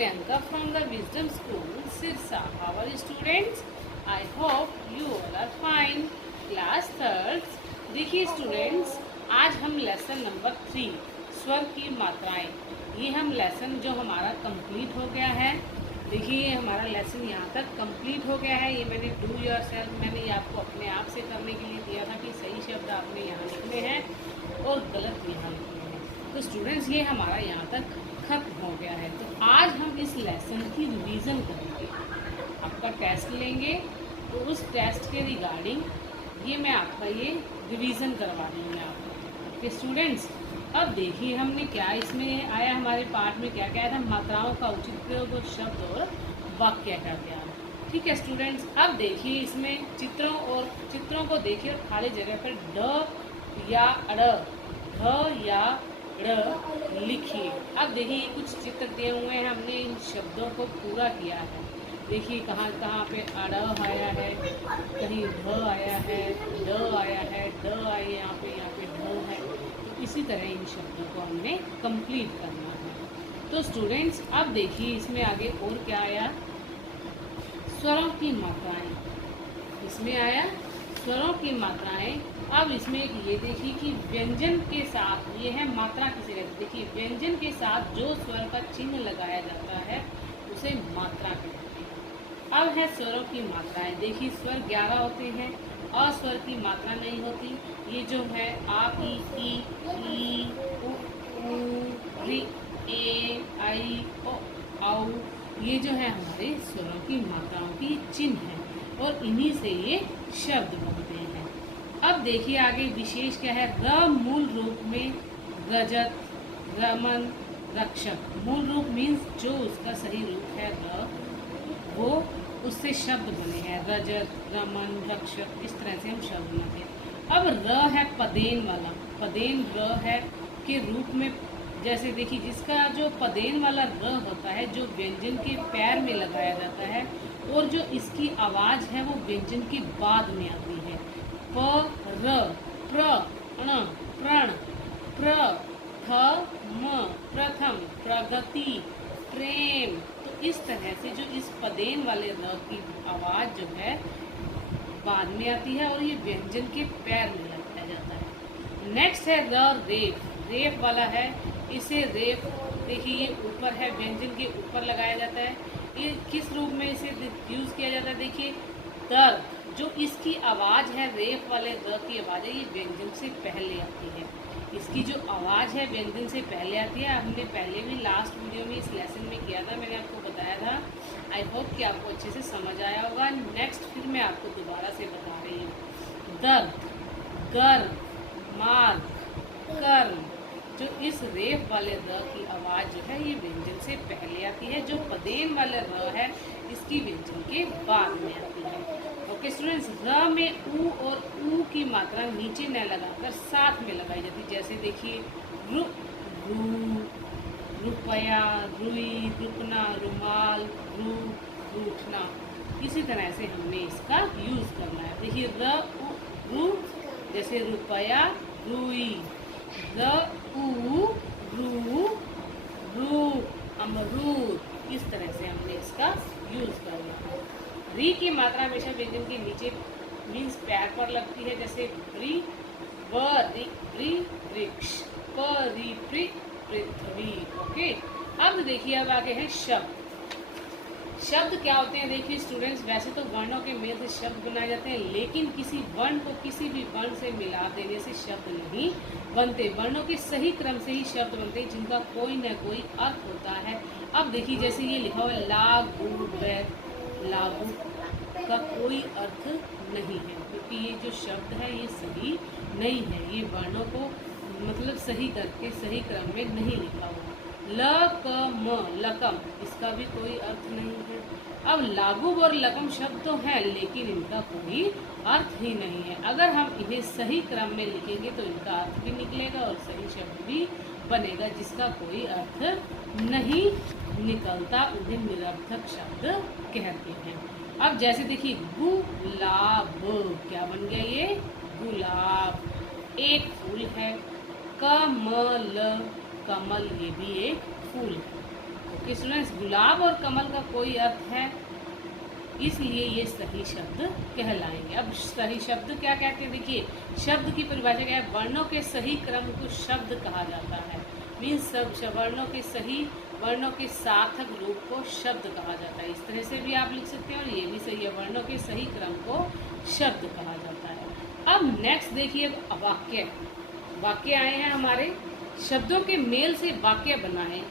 Priyanka from the Wisdom School, Sirsa. How are you students? I hope you all are fine. Class third. देखिए students, आज हम lesson number 3 स्वर की मात्राएं, ये हम लेसन जो हमारा कंप्लीट हो गया है। देखिए हमारा लेसन यहाँ तक कंप्लीट हो गया है। ये मैंने डू योर सेल्फ, मैंने ये आपको अपने आप से करने के लिए दिया था कि सही शब्द आपने यहाँ लिखने हैं और गलत यहाँ लिखने हैं। तो स्टूडेंट्स ये हमारा यहाँ तक खत्म हो गया है। तो आज हम इस लेसन की रिवीजन करेंगे, आपका टेस्ट लेंगे। तो उस टेस्ट के रिगार्डिंग ये मैं आपका ये रिवीजन करवा रही हूँ मैं आपको। ओके स्टूडेंट्स, अब देखिए हमने क्या इसमें आया, हमारे पाठ में क्या क्या आया था। मात्राओं का उचित प्रयोग और शब्द और वाक्य का ज्ञान। ठीक है स्टूडेंट्स, अब देखिए इसमें चित्रों को देखिए और खाली जगह पर ड या ड़, ढ या ड़ लिखिए। अब देखिए ये कुछ चित्र दिए हुए हैं, हमने इन शब्दों को पूरा किया है। देखिए कहाँ कहाँ पे अड़ आया है, कहीं ढ आया है, ड आया है, ड आया यहाँ पे ढ है। तो इसी तरह इन शब्दों को हमने कंप्लीट करना है। तो स्टूडेंट्स अब देखिए इसमें आगे और क्या आया, स्वरों की मात्राएं। इसमें आया स्वरों की मात्राएं। अब इसमें ये देखिए कि व्यंजन के साथ, ये है मात्रा किसे कहते हैं। देखिए व्यंजन के साथ जो स्वर का चिन्ह लगाया जाता है उसे मात्रा कहते हैं। अब है स्वरों की मात्राएं। देखिए स्वर 11 होते हैं, अस्वर की मात्रा नहीं होती। ये जो है आ, ई, उ, ऋ, ए, आई, ओ, औ, ये जो है हमारे स्वरों की मात्राओं की चिन्ह है और इन्हीं से ये शब्द बनते हैं। अब देखिए आगे विशेष क्या है, र मूल रूप में रजत, रमन, रक्षक। मूल रूप मीन्स जो उसका सही रूप है र, वो उससे शब्द बने हैं। रजत, रमन, रक्षक, इस तरह से हम शब्द बनाते हैं। अब र है पदेन वाला, पदेन र है के रूप में। जैसे देखिए जिसका जो पदेन वाला र होता है जो व्यंजन के पैर में लगाया जाता है और जो इसकी आवाज़ है वो व्यंजन के बाद में आती है। प, र, प्र, ण, प्रण, प्र, थ, म, प्रथम, प्रगति, प्रेम। तो इस तरह से जो इस पदेन वाले र की आवाज़ जो है बाद में आती है और ये व्यंजन के पैर में लगाया जाता है। नेक्स्ट है र, रेफ, रेफ वाला है। इसे रेफ देखिए ये ऊपर है, व्यंजन के ऊपर लगाया जाता है। ये किस रूप में इसे यूज़ किया जाता है, देखिए दर्द, जो इसकी आवाज़ है रेफ वाले द की आवाज़ है, ये व्यंजन से पहले आती है। इसकी जो आवाज़ है व्यंजन से पहले आती है। हमने पहले भी लास्ट वीडियो में इस लेसन में किया था, मैंने आपको बताया था। आई होप कि आपको अच्छे से समझ आया होगा। नेक्स्ट फिर मैं आपको दोबारा से बता रही हूँ। दर्द, गर्म, मार्ग, कर्म, जो इस रेफ वाले र की आवाज़ जो है ये व्यंजन से पहले आती है। जो पदेन वाले र है इसकी व्यंजन के बाद में आती है। ओके स्टूडेंट्स, र में ऊ और ऊ की मात्रा नीचे न लगाकर साथ में लगाई जाती है। जैसे देखिए रु, रू, रुपया, रुई, रुकना, रुमाल, रू, रूठना। इसी तरह से हमने इसका यूज़ करना है। देखिए र, उ, रू, जैसे रुपया, रुई, र, ऊ, रू, रू, अमरूद। इस तरह से हमने इसका यूज़ करना है। री की मात्रा हमेशा व्यंजन के नीचे मीन्स पैर पर लगती है। जैसे री, व, री, री, वृक्ष, प, री, प्रि, पृथ्वी। ओके, अब देखिए अब आगे है शब्द। शब्द क्या होते हैं, देखिए स्टूडेंट्स, वैसे तो वर्णों के मेल से शब्द बनाए जाते हैं, लेकिन किसी वर्ण को किसी भी वर्ण से मिला देने से शब्द नहीं बनते। वर्णों के सही क्रम से ही शब्द बनते हैं जिनका कोई न कोई अर्थ होता है। अब देखिए जैसे ये लिखा हुआ लागू, लागू का कोई अर्थ नहीं है क्योंकि ये जो शब्द है ये सही नहीं है। ये वर्णों को मतलब सही करके सही क्रम में नहीं लिखा हुआ। ल, क, म, लकम, इसका भी कोई अर्थ नहीं है। अब लागू और लकम शब्द तो हैं लेकिन इनका कोई अर्थ ही नहीं है। अगर हम इन्हें सही क्रम में लिखेंगे तो इनका अर्थ भी निकलेगा और सही शब्द भी बनेगा। जिसका कोई अर्थ नहीं निकलता उन्हें निरर्थक शब्द कहते हैं। अब जैसे देखिए गुलाब, क्या बन गया ये, गुलाब, एक फूल है। कमल, कमल, ये भी एक फूल है। ओके। ओके स्टूडेंट्स, गुलाब और कमल का कोई अर्थ है, इसलिए ये सही शब्द कहलाएंगे। अब सही शब्द क्या कहते हैं, देखिए शब्द की परिभाषा क्या है, वर्णों के सही क्रम को शब्द कहा जाता है। मीन्स सब वर्णों के सही, वर्णों के सार्थक रूप को शब्द कहा जाता है। इस तरह से भी आप लिख सकते हैं और ये भी सही है, वर्णों के सही क्रम को शब्द कहा जाता है। अब नेक्स्ट देखिए वाक्य। वाक्य आए हैं हमारे, शब्दों के मेल से वाक्य बनाए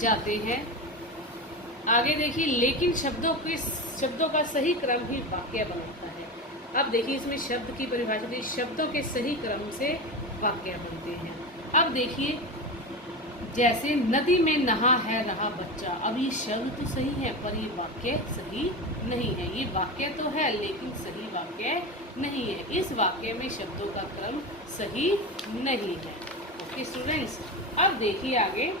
जाते हैं। आगे देखिए, लेकिन शब्दों का सही क्रम ही वाक्य बनाता है। अब देखिए इसमें शब्द की परिभाषा दी, शब्दों के सही क्रम से वाक्य बनते हैं। अब देखिए जैसे नदी में नहा है रहा बच्चा, अब ये शब्द तो सही है पर ये वाक्य सही नहीं है। ये वाक्य तो है लेकिन सही वाक्य नहीं है। इस वाक्य में शब्दों का क्रम सही नहीं है। ओके स्टूडेंट्स, अब देखिए आगे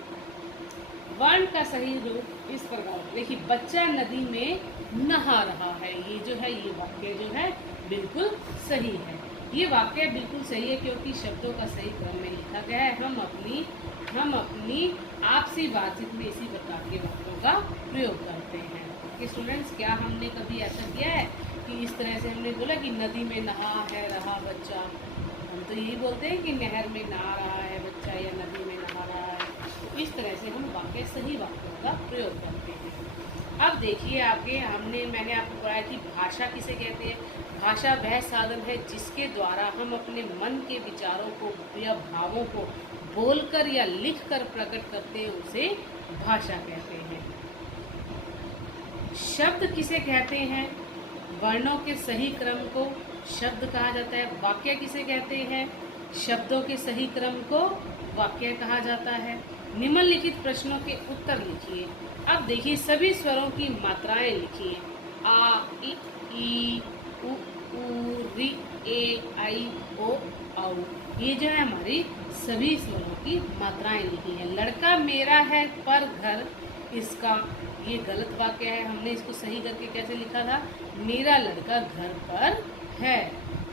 वर्ण का सही रूप इस प्रकार, देखिए बच्चा नदी में नहा रहा है, ये जो है ये वाक्य जो है बिल्कुल सही है। ये वाक्य बिल्कुल सही है क्योंकि शब्दों का सही क्रम में लिखा गया है। हम अपनी आपसी बातचीत में इसी प्रकार के वाक्यों का प्रयोग करते हैं। कि स्टूडेंट्स, क्या हमने कभी ऐसा किया है कि इस तरह से हमने बोला कि नदी में नहा है रहा बच्चा, हम तो यही बोलते हैं कि नहर में नहा रहा है बच्चा या नदी में नहा रहा है। तो इस तरह से हम वाक्य सही वाक्यों का प्रयोग करते हैं। अब देखिए आगे मैंने आपको पढ़ाया कि भाषा किसे कहते हैं। भाषा वह साधन है जिसके द्वारा हम अपने मन के विचारों को या भावों को बोलकर या लिखकर प्रकट करते हैं, उसे भाषा कहते हैं। शब्द किसे कहते हैं, वर्णों के सही क्रम को शब्द कहा जाता है। वाक्य किसे कहते हैं, शब्दों के सही क्रम को वाक्य कहा जाता है। निम्नलिखित प्रश्नों के उत्तर लिखिए। अब देखिए सभी स्वरों की मात्राएं लिखिए। आ, इ, उ, री, ए, आई, ओ, औ। ये जो है हमारी सभी स्वरों की मात्राएं लिखी हैं। लड़का मेरा है पर घर इसका, ये गलत वाक्य है। हमने इसको सही करके कैसे लिखा था, मेरा लड़का घर पर है।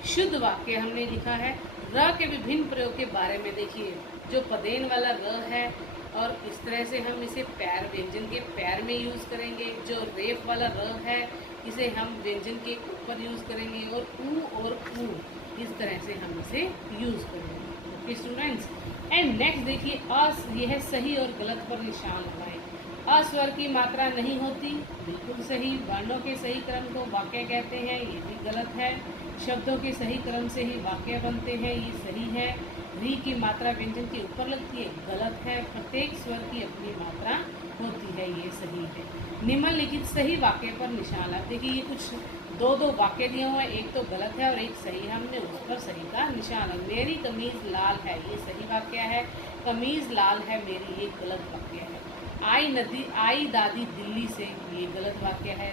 शुद्ध वाक्य हमने लिखा है। र के विभिन्न प्रयोग के बारे में देखिए, जो पदेन वाला र है और इस तरह से हम इसे पैर, व्यंजन के पैर में यूज़ करेंगे। जो रेफ वाला र है इसे हम व्यंजन के ऊपर यूज़ करेंगे और ऊ इस तरह से हम इसे यूज़ करेंगे। ओके स्टूडेंट्स, एंड नेक्स्ट देखिए यह सही और गलत पर निशान लगाएं। अस्वर की मात्रा नहीं होती, बिल्कुल सही। वर्णों के सही क्रम को वाक्य कहते हैं, ये भी गलत है। शब्दों के सही क्रम से ही वाक्य बनते हैं, ये सही है। री की मात्रा व्यंजन के ऊपर लगती है, गलत है। प्रत्येक स्वर की अपनी मात्रा होती है, ये सही है। निम्नलिखित सही वाक्य पर निशान लगाएं। देखिए ये कुछ दो वाक्य दिए हुए हैं, एक तो गलत है और एक सही है। हमने उस पर सही का निशान। मेरी कमीज लाल है, ये सही वाक्य है। कमीज लाल है मेरी, ये गलत वाक्य है। आई दादी दिल्ली से, ये गलत वाक्य है।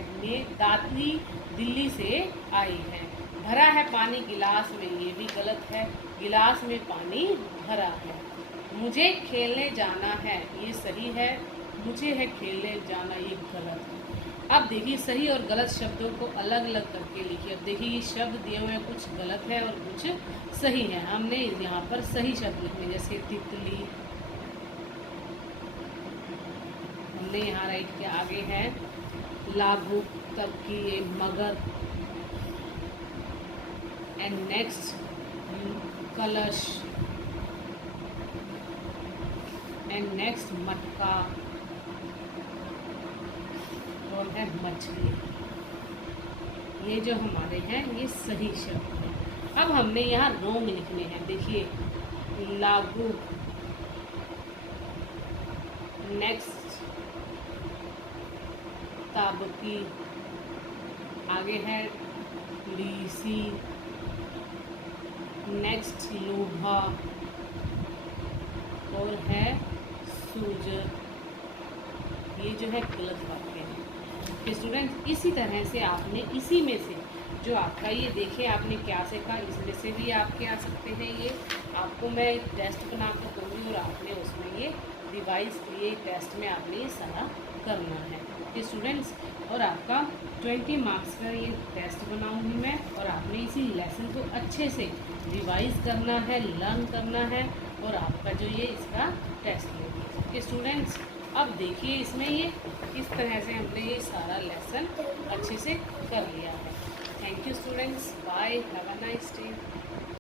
दादी दिल्ली से आई है। भरा है पानी गिलास में, ये भी गलत है। गिलास में पानी भरा है। मुझे खेलने जाना है, ये सही है। मुझे है खेलने जाना, ये गलत है। अब देखिए सही और गलत शब्दों को अलग अलग करके लिखिए। अब देखिए ये शब्द दिए हुए हैं, कुछ गलत है और कुछ सही है। हमने यहाँ पर सही शब्द लिखने, जैसे तितली, हमने यहाँ राइट के आगे है लागू तब की ये मगर, एंड नेक्स्ट कलश, एंड नेक्स्ट मटका और है मछली। ये जो हमारे हैं ये सही शब्द हैं। अब हमने यहाँ रोंग लिखने हैं। देखिए लागू, नेक्स्ट ताबकी, आगे है लीसी, नेक्स्ट लोहा और है सूजर। ये जो है गलत वाक्य है। स्टूडेंट्स इसी तरह से आपने इसी में से जो आपका ये देखिए आपने क्या सीखा, इसमें से भी आपके आ सकते हैं। ये आपको मैं टेस्ट बना कर दूँगी और आपने उसमें ये रिवाइज, ये टेस्ट में आपने ये सारा करना है स्टूडेंट्स। और आपका 20 मार्क्स का ये टेस्ट बनाऊंगी मैं, और आपने इसी लेसन को अच्छे से रिवाइज करना है, लर्न करना है और आपका जो ये इसका टेस्ट लेंगे स्टूडेंट्स। अब देखिए इसमें ये किस तरह से हमने ये सारा लेसन अच्छे से कर लिया है। Thank you students, bye, have a nice day.